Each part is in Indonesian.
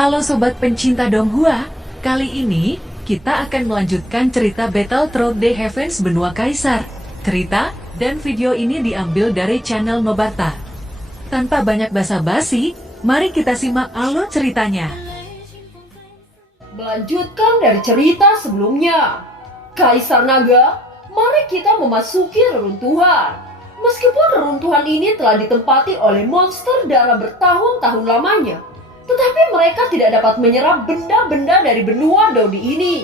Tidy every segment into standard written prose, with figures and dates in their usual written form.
Halo Sobat pencinta Donghua, kali ini kita akan melanjutkan cerita Battle Through the Heavens Benua Kaisar. Cerita dan video ini diambil dari channel Nobarta. Tanpa banyak basa-basi, mari kita simak alur ceritanya. Melanjutkan dari cerita sebelumnya, Kaisar Naga, mari kita memasuki reruntuhan. Meskipun reruntuhan ini telah ditempati oleh monster darah bertahun-tahun lamanya, tetapi mereka tidak dapat menyerap benda-benda dari benua Daudi ini.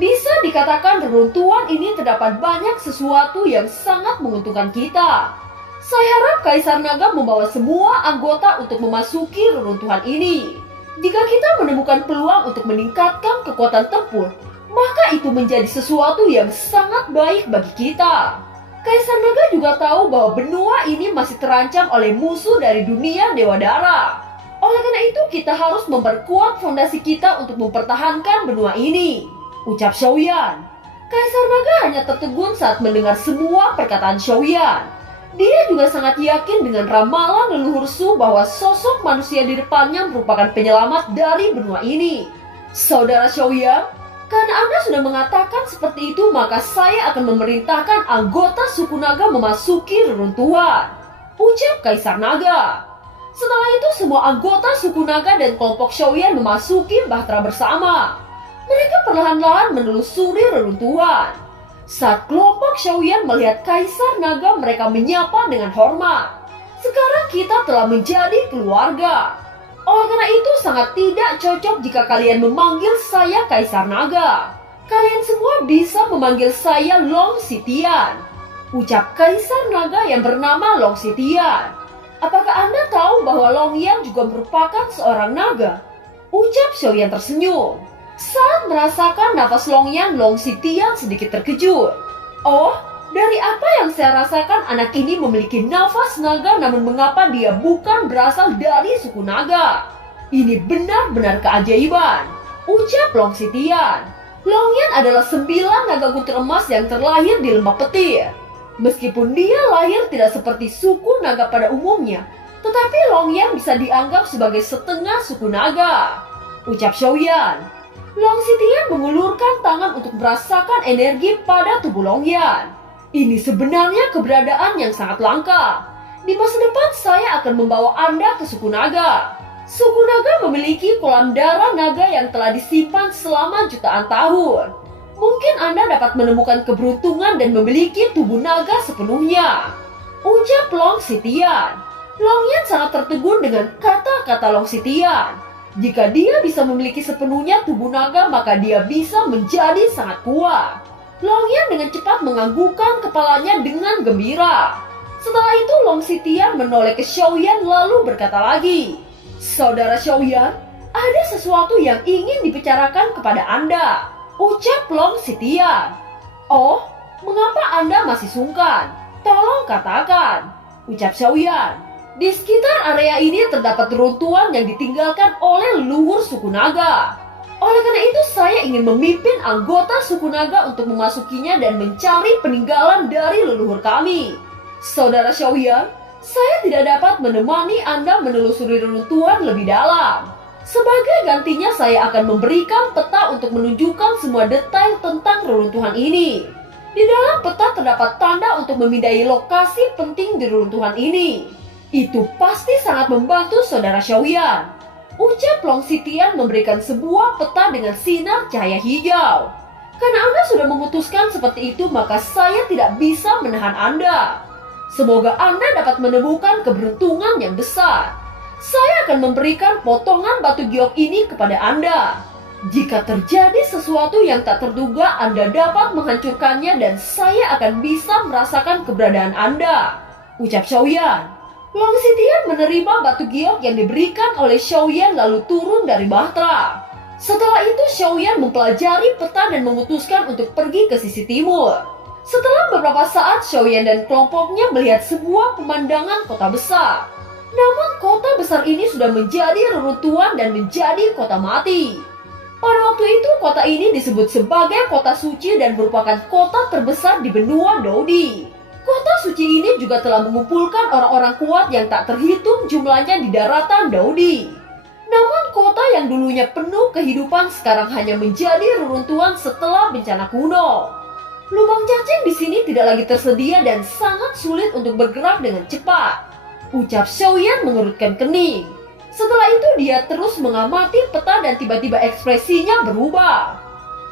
Bisa dikatakan reruntuhan ini terdapat banyak sesuatu yang sangat menguntungkan kita. Saya harap Kaisar Naga membawa semua anggota untuk memasuki reruntuhan ini. Jika kita menemukan peluang untuk meningkatkan kekuatan tempur, maka itu menjadi sesuatu yang sangat baik bagi kita. Kaisar Naga juga tahu bahwa benua ini masih terancam oleh musuh dari dunia Dewa Dara. Oleh karena itu kita harus memperkuat fondasi kita untuk mempertahankan benua ini, ucap Xiaoyan. Kaisar Naga hanya tertegun saat mendengar semua perkataan Xiaoyan. Dia juga sangat yakin dengan ramalan leluhur Su bahwa sosok manusia di depannya merupakan penyelamat dari benua ini. Saudara Xiaoyan, karena Anda sudah mengatakan seperti itu, maka saya akan memerintahkan anggota suku naga memasuki reruntuhan, ucap Kaisar Naga. Setelah itu semua anggota suku naga dan kelompok Xiaoyan memasuki bahtera bersama. Mereka perlahan-lahan menelusuri reruntuhan. Saat kelompok Xiaoyan melihat Kaisar Naga, mereka menyapa dengan hormat. Sekarang kita telah menjadi keluarga. Oleh karena itu sangat tidak cocok jika kalian memanggil saya Kaisar Naga. Kalian semua bisa memanggil saya Long Sitian, ucap Kaisar Naga yang bernama Long Sitian. Apakah Anda tahu bahwa Long Yang juga merupakan seorang naga? Ucap Xiaoyan tersenyum. Saat merasakan nafas Long Yang, Long Sitian sedikit terkejut. Oh, dari apa yang saya rasakan anak ini memiliki nafas naga, namun mengapa dia bukan berasal dari suku naga? Ini benar-benar keajaiban, ucap Long Sitian. Long Yang adalah 9 naga guntur emas yang terlahir di lembah petir. Meskipun dia lahir tidak seperti suku naga pada umumnya, tetapi Long Yang bisa dianggap sebagai setengah suku naga, ucap Xiaoyan. Long Sitian mengulurkan tangan untuk merasakan energi pada tubuh Long Yan. Ini sebenarnya keberadaan yang sangat langka. Di masa depan saya akan membawa Anda ke suku naga. Suku naga memiliki kolam darah naga yang telah disimpan selama jutaan tahun. Mungkin Anda dapat menemukan keberuntungan dan memiliki tubuh naga sepenuhnya, ucap Long Sitian. Long Yan sangat tertegun dengan kata-kata Long Sitian. Jika dia bisa memiliki sepenuhnya tubuh naga, maka dia bisa menjadi sangat kuat. Long Yan dengan cepat menganggukkan kepalanya dengan gembira. Setelah itu Long Sitian menoleh ke Xiaoyan lalu berkata lagi, Saudara Xiaoyan, ada sesuatu yang ingin dibicarakan kepada Anda, ucap Long Sitian. Oh, mengapa Anda masih sungkan? Tolong katakan, ucap Xiaoyan. Di sekitar area ini terdapat reruntuhan yang ditinggalkan oleh leluhur suku naga. Oleh karena itu saya ingin memimpin anggota suku naga untuk memasukinya dan mencari peninggalan dari leluhur kami. Saudara Xiaoyan, saya tidak dapat menemani Anda menelusuri reruntuhan lebih dalam. Sebagai gantinya saya akan memberikan peta untuk menunjukkan semua detail tentang reruntuhan ini. Di dalam peta terdapat tanda untuk memindai lokasi penting di reruntuhan ini. Itu pasti sangat membantu Saudara Xiaoyan, ucap Long Sitian memberikan sebuah peta dengan sinar cahaya hijau. Karena Anda sudah memutuskan seperti itu, maka saya tidak bisa menahan Anda. Semoga Anda dapat menemukan keberuntungan yang besar. Saya akan memberikan potongan batu giok ini kepada Anda. Jika terjadi sesuatu yang tak terduga, Anda dapat menghancurkannya dan saya akan bisa merasakan keberadaan Anda, ucap Xiaoyan. Long Sitian menerima batu giok yang diberikan oleh Xiaoyan lalu turun dari bahtera. Setelah itu Xiaoyan mempelajari peta dan memutuskan untuk pergi ke sisi timur. Setelah beberapa saat Xiaoyan dan kelompoknya melihat sebuah pemandangan kota besar. Namun kota besar ini sudah menjadi reruntuhan dan menjadi kota mati. Pada waktu itu kota ini disebut sebagai kota suci dan merupakan kota terbesar di benua Daudi. Kota suci ini juga telah mengumpulkan orang-orang kuat yang tak terhitung jumlahnya di daratan Daudi. Namun kota yang dulunya penuh kehidupan sekarang hanya menjadi reruntuhan setelah bencana kuno. Lubang cacing di sini tidak lagi tersedia dan sangat sulit untuk bergerak dengan cepat, ucap Xiaoyan mengerutkan kening. Setelah itu dia terus mengamati peta dan tiba-tiba ekspresinya berubah.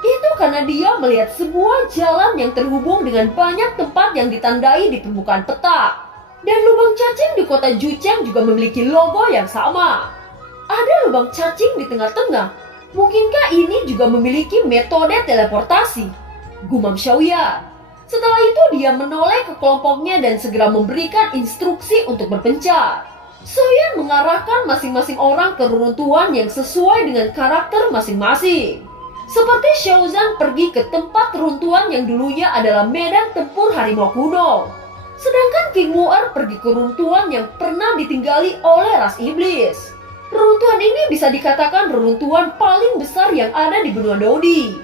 Itu karena dia melihat sebuah jalan yang terhubung dengan banyak tempat yang ditandai di permukaan peta. Dan lubang cacing di kota Jucheng juga memiliki logo yang sama. Ada lubang cacing di tengah-tengah. Mungkinkah ini juga memiliki metode teleportasi? Gumam Xiaoyan. Setelah itu dia menoleh ke kelompoknya dan segera memberikan instruksi untuk berpencar. Xiaoyan mengarahkan masing-masing orang ke reruntuhan yang sesuai dengan karakter masing-masing. Seperti Xiaozan pergi ke tempat reruntuhan yang dulunya adalah medan tempur harimau kuno. Sedangkan King Wu'er pergi ke reruntuhan yang pernah ditinggali oleh ras iblis. Reruntuhan ini bisa dikatakan reruntuhan paling besar yang ada di benua Dodi.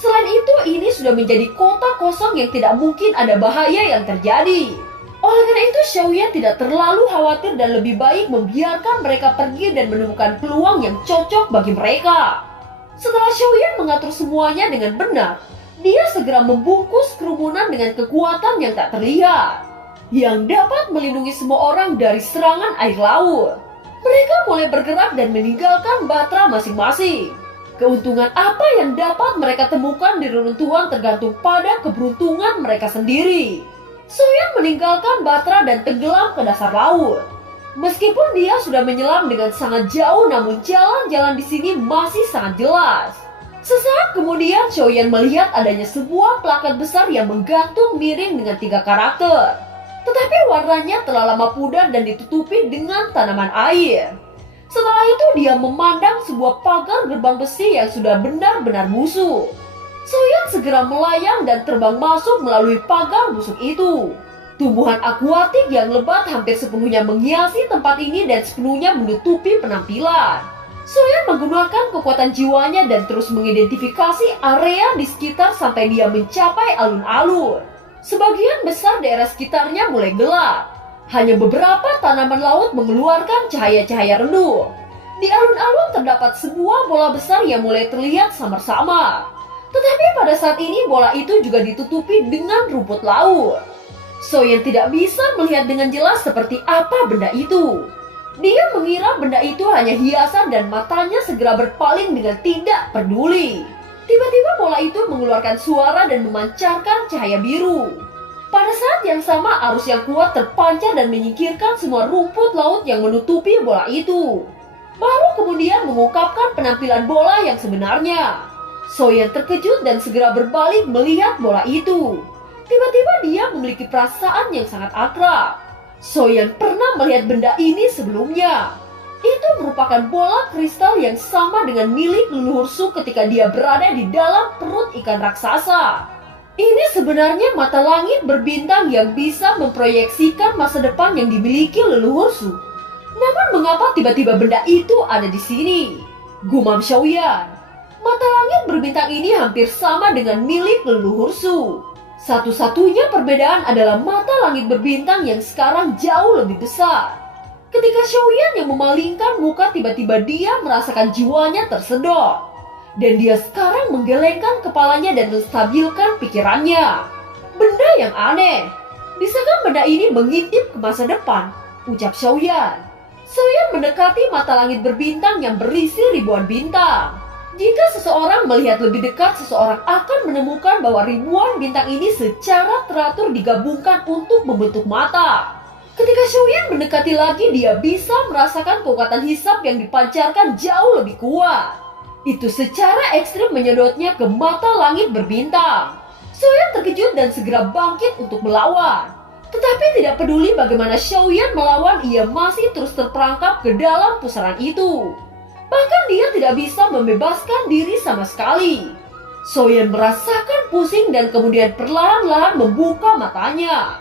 Selain itu, ini sudah menjadi kota kosong yang tidak mungkin ada bahaya yang terjadi. Oleh karena itu, Xiaoyan tidak terlalu khawatir dan lebih baik membiarkan mereka pergi dan menemukan peluang yang cocok bagi mereka. Setelah Xiaoyan mengatur semuanya dengan benar, dia segera membungkus kerumunan dengan kekuatan yang tak terlihat, yang dapat melindungi semua orang dari serangan air laut. Mereka mulai bergerak dan meninggalkan Batra masing-masing. Keuntungan apa yang dapat mereka temukan di reruntuhan tergantung pada keberuntungan mereka sendiri. Xiaoyan meninggalkan Batra dan tenggelam ke dasar laut. Meskipun dia sudah menyelam dengan sangat jauh, namun jalan-jalan di sini masih sangat jelas. Sesaat kemudian Xiaoyan melihat adanya sebuah plakat besar yang menggantung miring dengan 3 karakter. Tetapi warnanya telah lama pudar dan ditutupi dengan tanaman air. Setelah itu dia memandang sebuah pagar gerbang besi yang sudah benar-benar busuk. Xiaoyan segera melayang dan terbang masuk melalui pagar busuk itu. Tumbuhan akuatik yang lebat hampir sepenuhnya menghiasi tempat ini dan sepenuhnya menutupi penampilan. Xiaoyan menggunakan kekuatan jiwanya dan terus mengidentifikasi area di sekitar sampai dia mencapai alun-alun. Sebagian besar daerah sekitarnya mulai gelap. Hanya beberapa tanaman laut mengeluarkan cahaya-cahaya redup. Di alun-alun terdapat sebuah bola besar yang mulai terlihat samar-samar. Tetapi pada saat ini bola itu juga ditutupi dengan rumput laut. Xiaoyan tidak bisa melihat dengan jelas seperti apa benda itu. Dia mengira benda itu hanya hiasan dan matanya segera berpaling dengan tidak peduli. Tiba-tiba bola itu mengeluarkan suara dan memancarkan cahaya biru. Pada saat yang sama, arus yang kuat terpancar dan menyingkirkan semua rumput laut yang menutupi bola itu. Baru kemudian mengungkapkan penampilan bola yang sebenarnya. Xiaoyan terkejut dan segera berbalik melihat bola itu. Tiba-tiba dia memiliki perasaan yang sangat akrab. Xiaoyan pernah melihat benda ini sebelumnya. Itu merupakan bola kristal yang sama dengan milik leluhur Su ketika dia berada di dalam perut ikan raksasa. Ini sebenarnya mata langit berbintang yang bisa memproyeksikan masa depan yang dimiliki leluhur Su. Namun mengapa tiba-tiba benda itu ada di sini? Gumam Xiaoyan. Mata langit berbintang ini hampir sama dengan milik leluhur Su. Satu-satunya perbedaan adalah mata langit berbintang yang sekarang jauh lebih besar. Ketika Xiaoyan yang memalingkan muka, tiba-tiba dia merasakan jiwanya tersedot. Dan dia sekarang menggelengkan kepalanya dan menstabilkan pikirannya. Benda yang aneh. Bisakah benda ini mengintip ke masa depan? Ucap Xiaoyan. Xiaoyan mendekati mata langit berbintang yang berisi ribuan bintang. Jika seseorang melihat lebih dekat, seseorang akan menemukan bahwa ribuan bintang ini secara teratur digabungkan untuk membentuk mata. Ketika Xiaoyan mendekati lagi, dia bisa merasakan kekuatan hisap yang dipancarkan jauh lebih kuat. Itu secara ekstrim menyedotnya ke mata langit berbintang. Xiaoyan terkejut dan segera bangkit untuk melawan. Tetapi tidak peduli bagaimana Xiaoyan melawan, ia masih terus terperangkap ke dalam pusaran itu. Bahkan dia tidak bisa membebaskan diri sama sekali. Xiaoyan merasakan pusing dan kemudian perlahan-lahan membuka matanya.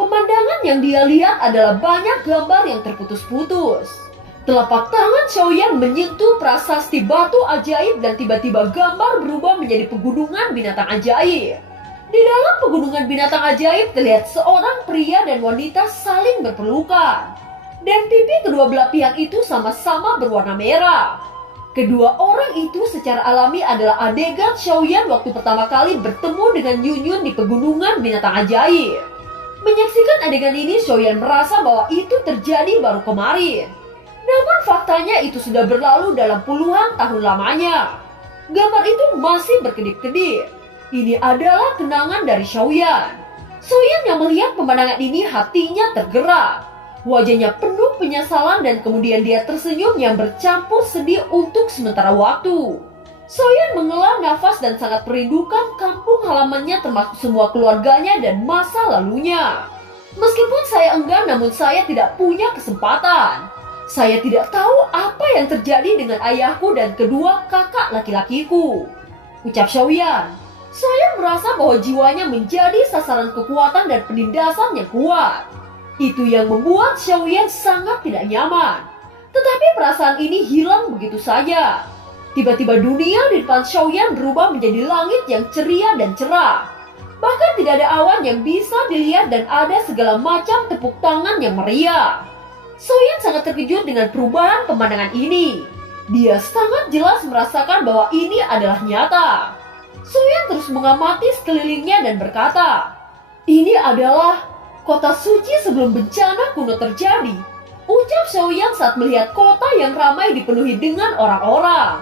Pemandangan yang dia lihat adalah banyak gambar yang terputus-putus. Telapak tangan Xiaoyan menyentuh prasasti batu ajaib dan tiba-tiba gambar berubah menjadi pegunungan binatang ajaib. Di dalam pegunungan binatang ajaib terlihat seorang pria dan wanita saling berpelukan. Dan pipi kedua belah pihak itu sama-sama berwarna merah. Kedua orang itu secara alami adalah adegan Xiaoyan waktu pertama kali bertemu dengan Yunyun di pegunungan binatang ajaib. Menyaksikan adegan ini, Xiaoyan merasa bahwa itu terjadi baru kemarin. Namun faktanya itu sudah berlalu dalam puluhan tahun lamanya. Gambar itu masih berkedip-kedip. Ini adalah kenangan dari Xiaoyan. Xiaoyan yang melihat pemandangan ini hatinya tergerak. Wajahnya penuh penyesalan dan kemudian dia tersenyum yang bercampur sedih untuk sementara waktu. Xiaoyan menghela nafas dan sangat merindukan kampung halamannya termasuk semua keluarganya dan masa lalunya. Meskipun saya enggan, namun saya tidak punya kesempatan. Saya tidak tahu apa yang terjadi dengan ayahku dan kedua kakak laki-lakiku, ucap Xiaoyan. Xiaoyan merasa bahwa jiwanya menjadi sasaran kekuatan dan penindasan yang kuat. Itu yang membuat Xiaoyan sangat tidak nyaman. Tetapi perasaan ini hilang begitu saja. Tiba-tiba dunia di depan Xiaoyan berubah menjadi langit yang ceria dan cerah. Bahkan tidak ada awan yang bisa dilihat dan ada segala macam tepuk tangan yang meriah. Xiaoyan sangat terkejut dengan perubahan pemandangan ini. Dia sangat jelas merasakan bahwa ini adalah nyata. Xiaoyan terus mengamati sekelilingnya dan berkata, "Ini adalah kota suci sebelum bencana kuno terjadi," ucap Xiaoyan saat melihat kota yang ramai dipenuhi dengan orang-orang.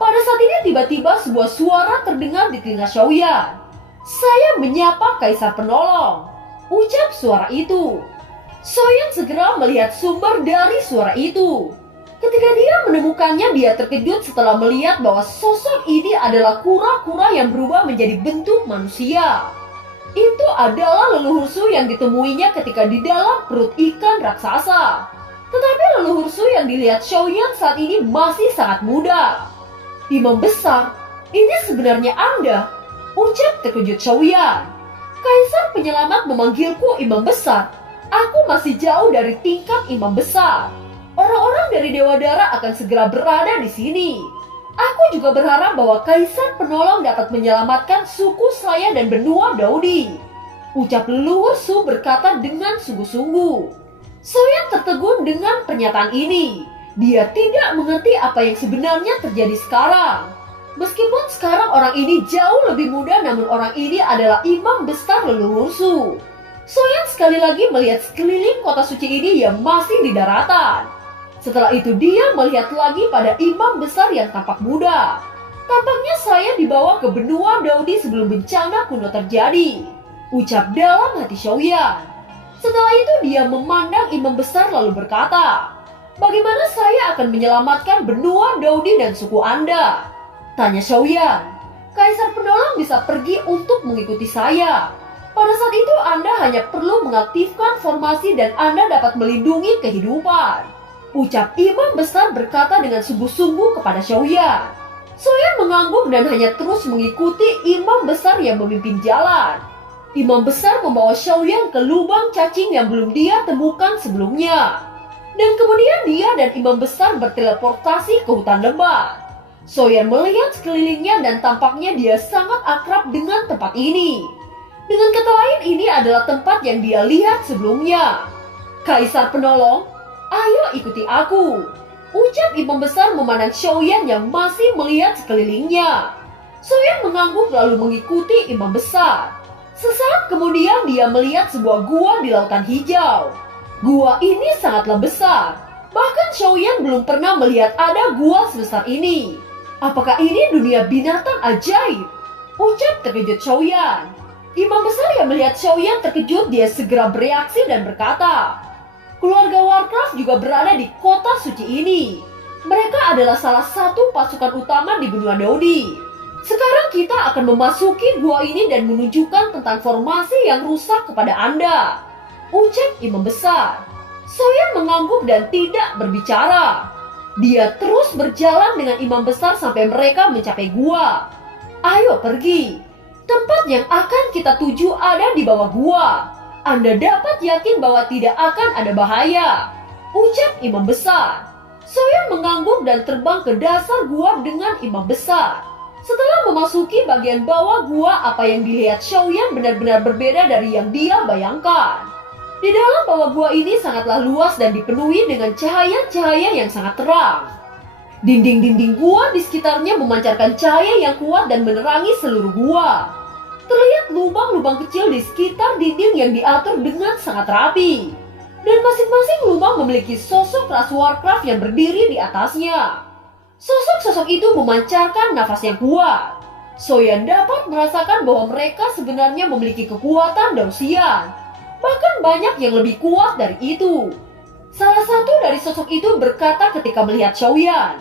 Pada saat ini tiba-tiba sebuah suara terdengar di telinga Xiaoyan. "Saya menyapa Kaisar Penolong," ucap suara itu. Xiaoyan segera melihat sumber dari suara itu. Ketika dia menemukannya, dia terkejut setelah melihat bahwa sosok ini adalah kura-kura yang berubah menjadi bentuk manusia. Itu adalah leluhur Su yang ditemuinya ketika di dalam perut ikan raksasa. Tetapi leluhur Su yang dilihat Xiaoyan saat ini masih sangat muda. "Imam besar, ini sebenarnya Anda," ucap terkejut Xiaoyan. "Kaisar penyelamat memanggilku Imam besar. Aku masih jauh dari tingkat Imam besar. Orang-orang dari Dewa Dara akan segera berada di sini. Aku juga berharap bahwa Kaisar Penolong dapat menyelamatkan suku saya dan benua Daudi," ucap leluhur Su berkata dengan sungguh-sungguh. Xiaoyan tertegun dengan pernyataan ini. Dia tidak mengerti apa yang sebenarnya terjadi sekarang. Meskipun sekarang orang ini jauh lebih muda, namun orang ini adalah imam besar leluhur Su. Xiaoyan sekali lagi melihat sekeliling kota suci ini yang masih di daratan. Setelah itu dia melihat lagi pada imam besar yang tampak muda. "Tampaknya saya dibawa ke benua Daudi sebelum bencana kuno terjadi," ucap dalam hati Xiaoyan. Setelah itu dia memandang imam besar lalu berkata, "Bagaimana saya akan menyelamatkan benua Daudi dan suku Anda?" tanya Xiaoyan. "Kaisar Penolong bisa pergi untuk mengikuti saya. Pada saat itu Anda hanya perlu mengaktifkan formasi dan Anda dapat melindungi kehidupan," ucap imam besar berkata dengan sungguh-sungguh kepada Xiaoyan. Xiaoyan mengangguk dan hanya terus mengikuti imam besar yang memimpin jalan. Imam besar membawa Xiaoyan ke lubang cacing yang belum dia temukan sebelumnya. Dan kemudian dia dan imam besar berteleportasi ke hutan lebat. Xiaoyan melihat sekelilingnya dan tampaknya dia sangat akrab dengan tempat ini. Dengan kata lain, ini adalah tempat yang dia lihat sebelumnya. "Kaisar Penolong, ayo ikuti aku," ucap imam besar memandang Xiaoyan yang masih melihat sekelilingnya. Xiaoyan mengangguk lalu mengikuti imam besar. Sesaat kemudian dia melihat sebuah gua di lautan hijau. Gua ini sangatlah besar. Bahkan Xiaoyan belum pernah melihat ada gua sebesar ini. "Apakah ini dunia binatang ajaib?" ucap terkejut Xiaoyan. Imam besar yang melihat Xiaoyan terkejut, dia segera bereaksi dan berkata, "Keluarga Warcraft juga berada di kota suci ini. Mereka adalah salah satu pasukan utama di benua Daudi. Sekarang kita akan memasuki gua ini dan menunjukkan tentang formasi yang rusak kepada Anda," ucap imam besar. Xiaoyan mengangguk dan tidak berbicara. Dia terus berjalan dengan imam besar sampai mereka mencapai gua. "Ayo pergi. Tempat yang akan kita tuju ada di bawah gua. Anda dapat yakin bahwa tidak akan ada bahaya," ucap imam besar. Xiaoyan mengangguk dan terbang ke dasar gua dengan imam besar. Setelah memasuki bagian bawah gua, apa yang dilihat Xiaoyan benar-benar berbeda dari yang dia bayangkan. Di dalam bawah gua ini sangatlah luas dan dipenuhi dengan cahaya-cahaya yang sangat terang. Dinding-dinding gua di sekitarnya memancarkan cahaya yang kuat dan menerangi seluruh gua. Terlihat lubang-lubang kecil di sekitar dinding yang diatur dengan sangat rapi. Dan masing-masing lubang memiliki sosok ras Warcraft yang berdiri di atasnya. Sosok-sosok itu memancarkan nafas yang kuat. Soyan dapat merasakan bahwa mereka sebenarnya memiliki kekuatan Dausian. Bahkan banyak yang lebih kuat dari itu. Salah satu dari sosok itu berkata ketika melihat Xiaoyan,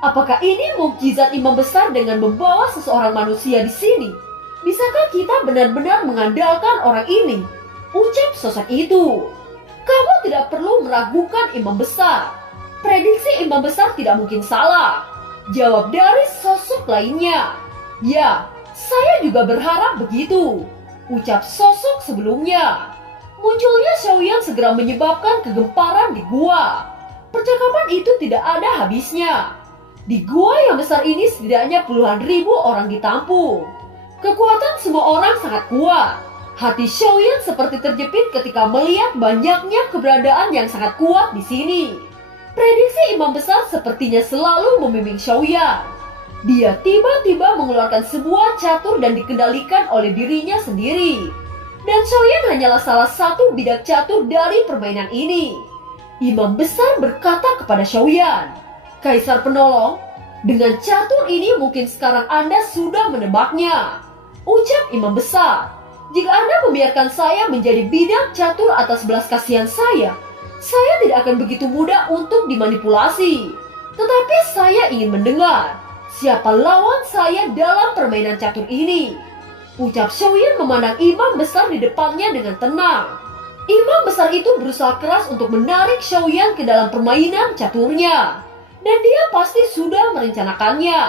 "Apakah ini mukjizat imam besar dengan membawa seseorang manusia di sini? Bisakah kita benar-benar mengandalkan orang ini?" Ucap sosok itu. "Kamu tidak perlu meragukan imam besar. Prediksi imam besar tidak mungkin salah," jawab dari sosok lainnya. "Ya, saya juga berharap begitu," ucap sosok sebelumnya. Munculnya Xiaoyan segera menyebabkan kegemparan di gua. Percakapan itu tidak ada habisnya. Di gua yang besar ini setidaknya puluhan ribu orang ditampung. Kekuatan semua orang sangat kuat. Hati Xiaoyan seperti terjepit ketika melihat banyaknya keberadaan yang sangat kuat di sini. Prediksi imam besar sepertinya selalu membimbing Xiaoyan. Dia tiba-tiba mengeluarkan sebuah catur dan dikendalikan oleh dirinya sendiri. Dan Xiaoyan hanyalah salah satu bidak catur dari permainan ini. Imam besar berkata kepada Xiaoyan, "Kaisar penolong, dengan catur ini mungkin sekarang Anda sudah menebaknya." Ucap imam besar, "Jika Anda membiarkan saya menjadi bidak catur atas belas kasihan saya tidak akan begitu mudah untuk dimanipulasi. Tetapi saya ingin mendengar siapa lawan saya dalam permainan catur ini." Ucap Xiaoyan memandang imam besar di depannya dengan tenang. Imam besar itu berusaha keras untuk menarik Xiaoyan ke dalam permainan caturnya. Dan dia pasti sudah merencanakannya.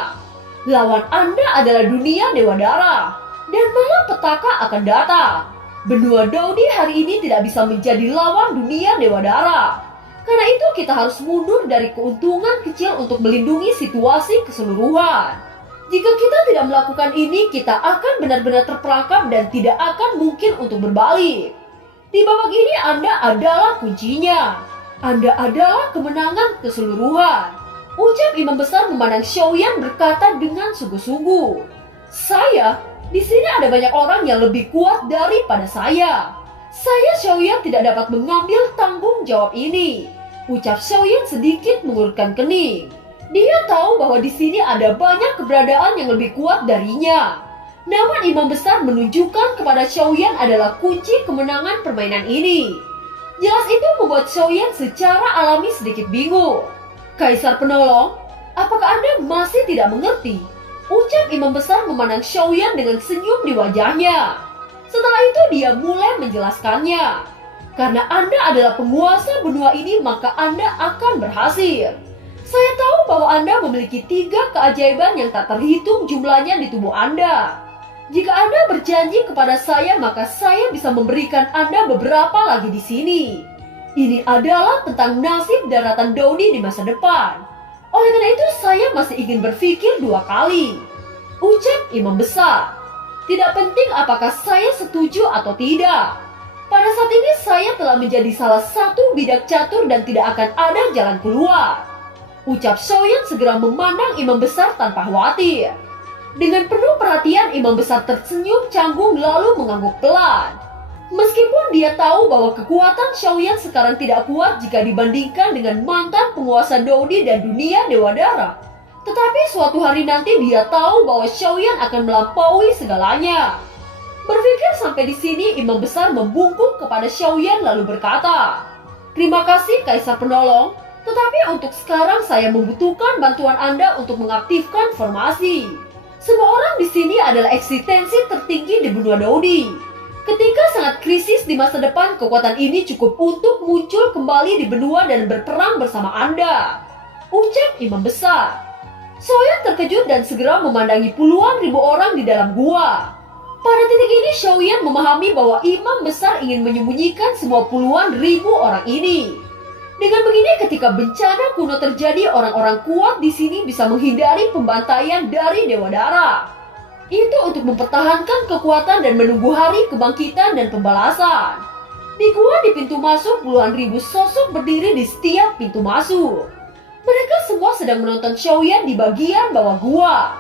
Lawan Anda adalah dunia Dewa Darah. Dan malam petaka akan datang. Benua Daudi hari ini tidak bisa menjadi lawan dunia Dewa Darah. Karena itu kita harus mundur dari keuntungan kecil untuk melindungi situasi keseluruhan. Jika kita tidak melakukan ini, kita akan benar-benar terperangkap dan tidak akan mungkin untuk berbalik. Di babak ini Anda adalah kuncinya. Anda adalah kemenangan keseluruhan. Ucap imam besar memandang Xiaoyan berkata dengan sungguh-sungguh, di sini ada banyak orang yang lebih kuat daripada saya. Saya Xiaoyan tidak dapat mengambil tanggung jawab ini." Ucap Xiaoyan sedikit mengulurkan kening. Dia tahu bahwa di sini ada banyak keberadaan yang lebih kuat darinya. Namun imam besar menunjukkan kepada Xiaoyan adalah kunci kemenangan permainan ini. Jelas itu membuat Xiaoyan secara alami sedikit bingung. "Kaisar penolong, apakah Anda masih tidak mengerti?" Ucap imam besar memandang Xiaoyan dengan senyum di wajahnya. Setelah itu dia mulai menjelaskannya. "Karena Anda adalah penguasa benua ini, maka Anda akan berhasil. Saya tahu bahwa Anda memiliki 3 keajaiban yang tak terhitung jumlahnya di tubuh Anda. Jika Anda berjanji kepada saya, maka saya bisa memberikan Anda beberapa lagi di sini. Ini adalah tentang nasib daratan Daudi di masa depan. Oleh karena itu saya masih ingin berpikir 2 kali." Ucap imam besar, "Tidak penting apakah saya setuju atau tidak. Pada saat ini saya telah menjadi salah satu bidak catur dan tidak akan ada jalan keluar." Ucap Xiaoyan segera memandang imam besar tanpa khawatir. Dengan penuh perhatian imam besar tersenyum canggung lalu mengangguk pelan. Meskipun dia tahu bahwa kekuatan Xiaoyan sekarang tidak kuat jika dibandingkan dengan mantan penguasa Daudi dan dunia Dewa Darah. Tetapi suatu hari nanti dia tahu bahwa Xiaoyan akan melampaui segalanya. Berpikir sampai di sini imam besar membungkuk kepada Xiaoyan lalu berkata, "Terima kasih Kaisar penolong. Tetapi untuk sekarang saya membutuhkan bantuan Anda untuk mengaktifkan formasi. Semua orang di sini adalah eksistensi tertinggi di benua Daudi. Ketika sangat krisis di masa depan, kekuatan ini cukup untuk muncul kembali di benua dan berperang bersama Anda." Ucap imam besar. Xiaoyan terkejut dan segera memandangi puluhan ribu orang di dalam gua. Pada titik ini Xiaoyan memahami bahwa imam besar ingin menyembunyikan semua puluhan ribu orang ini. Dengan begini, ketika bencana kuno terjadi, orang-orang kuat di sini bisa menghindari pembantaian dari Dewa Darah. Itu untuk mempertahankan kekuatan dan menunggu hari kebangkitan dan pembalasan. Di gua di pintu masuk puluhan ribu sosok berdiri di setiap pintu masuk. Mereka semua sedang menonton Xiaoyan di bagian bawah gua.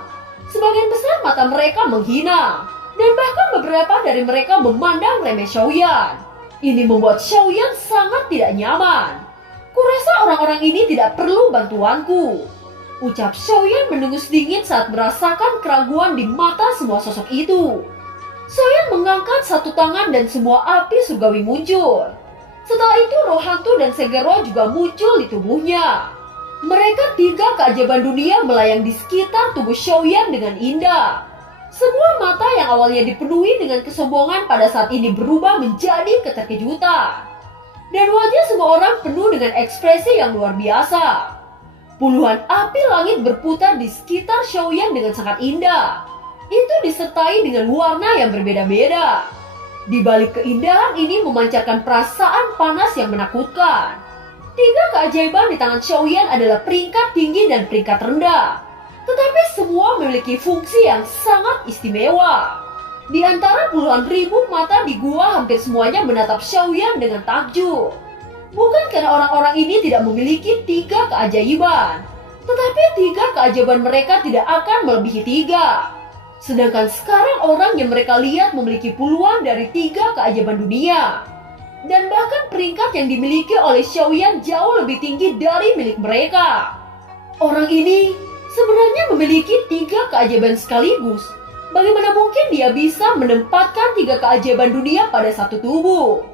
Sebagian besar mata mereka menghina, dan bahkan beberapa dari mereka memandang remeh Xiaoyan. Ini membuat Xiaoyan sangat tidak nyaman. Kurasa orang-orang ini tidak perlu bantuanku. Ucap Xiaoyan mendengus dingin saat merasakan keraguan di mata semua sosok itu. Xiaoyan mengangkat satu tangan dan semua api surgawi muncul. Setelah itu roh hantu dan segero juga muncul di tubuhnya. Mereka tiga keajaiban dunia melayang di sekitar tubuh Xiaoyan dengan indah. Semua mata yang awalnya dipenuhi dengan kesombongan pada saat ini berubah menjadi keterkejutan. Dan wajah semua orang penuh dengan ekspresi yang luar biasa. Puluhan api langit berputar di sekitar Xiaoyan dengan sangat indah. Itu disertai dengan warna yang berbeda-beda. Di balik keindahan ini memancarkan perasaan panas yang menakutkan. Tiga keajaiban di tangan Xiaoyan adalah peringkat tinggi dan peringkat rendah. Tetapi semua memiliki fungsi yang sangat istimewa. Di antara puluhan ribu mata di gua hampir semuanya menatap Xiaoyan dengan takjub. Bukan karena orang-orang ini tidak memiliki tiga keajaiban, tetapi tiga keajaiban mereka tidak akan melebihi tiga. Sedangkan sekarang orang yang mereka lihat memiliki puluhan dari tiga keajaiban dunia. Dan bahkan peringkat yang dimiliki oleh Xiaoyan jauh lebih tinggi dari milik mereka. Orang ini sebenarnya memiliki tiga keajaiban sekaligus. Bagaimana mungkin dia bisa menempatkan tiga keajaiban dunia pada satu tubuh?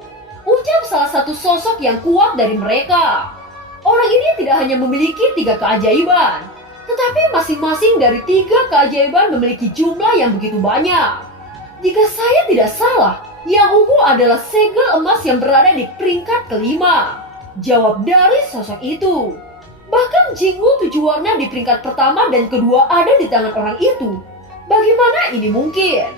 Ucap salah satu sosok yang kuat dari mereka. Orang ini tidak hanya memiliki tiga keajaiban, tetapi masing-masing dari tiga keajaiban memiliki jumlah yang begitu banyak. Jika saya tidak salah, yang ungu adalah segel emas yang berada di peringkat kelima. Jawab dari sosok itu. Bahkan Jinggu 7 warna di peringkat pertama dan kedua ada di tangan orang itu. Bagaimana ini mungkin?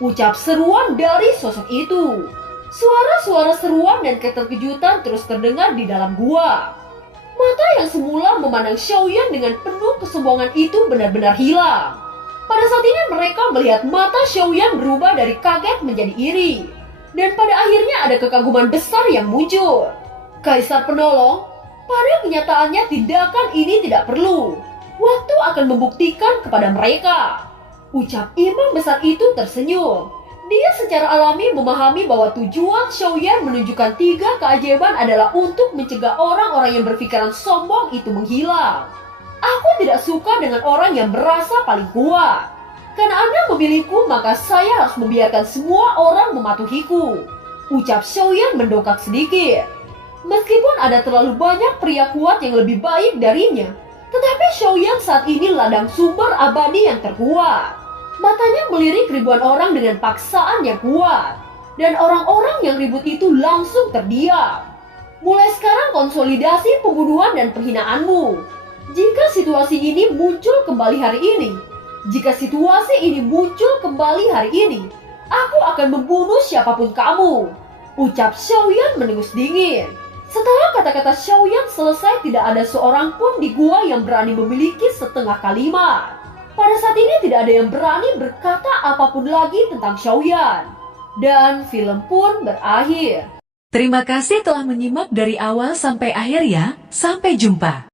Ucap seruan dari sosok itu. Suara-suara seruan dan keterkejutan terus terdengar di dalam gua. Mata yang semula memandang Xiaoyan dengan penuh kesombongan itu benar-benar hilang. Pada saat ini mereka melihat mata Xiaoyan berubah dari kaget menjadi iri. Dan pada akhirnya ada kekaguman besar yang muncul. Kaisar penolong, pada kenyataannya tindakan ini tidak perlu. Waktu akan membuktikan kepada mereka. Ucap imam besar itu tersenyum. Dia secara alami memahami bahwa tujuan Xiaoyan menunjukkan tiga keajaiban adalah untuk mencegah orang-orang yang berpikiran sombong itu menghilang. Aku tidak suka dengan orang yang merasa paling kuat. Karena Anda memilihku, maka saya harus membiarkan semua orang mematuhiku. Ucap Xiaoyan mendongak sedikit. Meskipun ada terlalu banyak pria kuat yang lebih baik darinya, tetapi Xiaoyan saat ini ladang sumber abadi yang terkuat. Matanya melirik ribuan orang dengan paksaan yang kuat. Dan orang-orang yang ribut itu langsung terdiam. Mulai sekarang konsolidasi pembunuhan dan perhinaanmu. Jika situasi ini muncul kembali hari ini, aku akan membunuh siapapun kamu. Ucap Xiaoyan mendengus dingin. Setelah kata-kata Xiaoyan selesai, tidak ada seorang pun di gua yang berani memiliki setengah kalimat. Pada saat ini tidak ada yang berani berkata apapun lagi tentang Xiaoyan. Dan film pun berakhir. Terima kasih telah menyimak dari awal sampai akhir ya. Sampai jumpa.